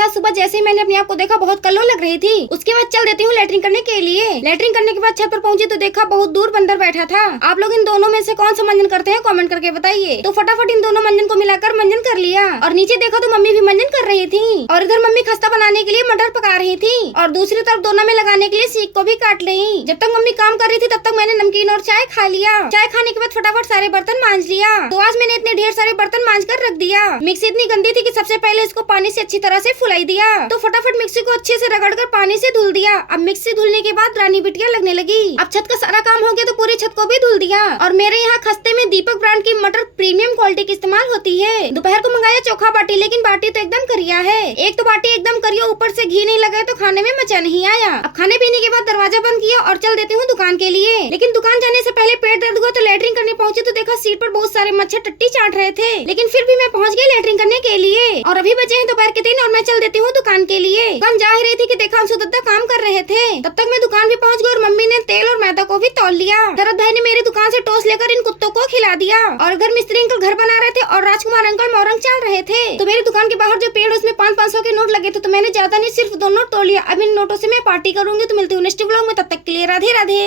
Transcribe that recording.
आज सुबह जैसे ही मैंने अपने आप को देखा बहुत कल्लो लग रही थी। उसके बाद चल देती हूँ लेटरिन करने के लिए। लेटरिन करने के बाद छत पर पहुंची तो देखा बहुत दूर बंदर बैठा था। आप लोग इन दोनों में से कौन सा मंजन करते हैं कमेंट करके बताइए। तो फटाफट इन दोनों मंजन को मिलाकर मंजन कर लिया और नीचे देखा तो मम्मी भी मंजन कर रही थी और इधर मम्मी खस्ता बनाने के लिए मटर पका रही थी और दूसरी तरफ दोनों में लगाने के लिए सीख को भी काट ली। जब तक मम्मी काम कर रही थी तब तक मैंने नमकीन और चाय खा लिया। चाय खाने के बाद फटाफट सारे बर्तन मांज लिया। तो आज मैंने इतने ढेर सारे बर्तन मांज कर रख दिया। मिक्सी इतनी गंदी थी कि सबसे पहले इसको पानी से अच्छी तरह से फुलाई दिया। तो फटाफट मिक्सी को अच्छे से रगड़कर पानी से धुल दिया। अब मिक्सी धुलने के बाद रानी बिटिया लगने लगी। अब छत का सारा काम हो गया तो पूरी छत को भी धुल दिया। और मेरे यहाँ खस्ते में दीपक ब्रांड की मटर प्रीमियम क्वालिटी की इस्तेमाल होती है। दोपहर को मंगाया चोखा बाटी, लेकिन बाटी तो एकदम करिया है। एक तो बाटी एकदम करिया, ऊपर से घी नहीं लगा तो खाने में मजा नहीं आया। अब खाने पीने के बाद दरवाजा बंद किया और चल देती हूँ दुकान के लिए। लेकिन दुकान जाने से पहले पेट दर्द हुआ तो लेटरिन करने पहुंची तो देखा सीट पर बहुत सारे मच्छर टट्टी चाट रहे थे। लेकिन फिर भी मैं पहुंच गई लेटरिन करने के लिए। और अभी बचे हैं दोपहर के 3 और मैं चल देती हूँ दुकान के लिए। दुकान जा ही रही थी कि देखा अंशु दत्ता काम कर रहे थे। तब तक मैं दुकान भी पहुंच गई और मम्मी ने तेल और मैदा को भी तौल लिया। शरद भाई ने मेरी दुकान से टोस्ट लेकर इन कुत्तों को खिला दिया और घर मिस्त्री अंकल घर बना रहे थे और राजकुमार अंकल मोरंग चाल रहे थे। तो मेरी दुकान के बाहर जो पेड़ उसमें 500 के नोट लगे थे तो मैंने ज्यादा नहीं सिर्फ 2 नोट तोड़ लिया। अब इन नोटों से मैं पार्टी करूंगी। तो मिलती हूँ नेक्स्ट व्लॉग में, तब तक के लिए राधे राधे।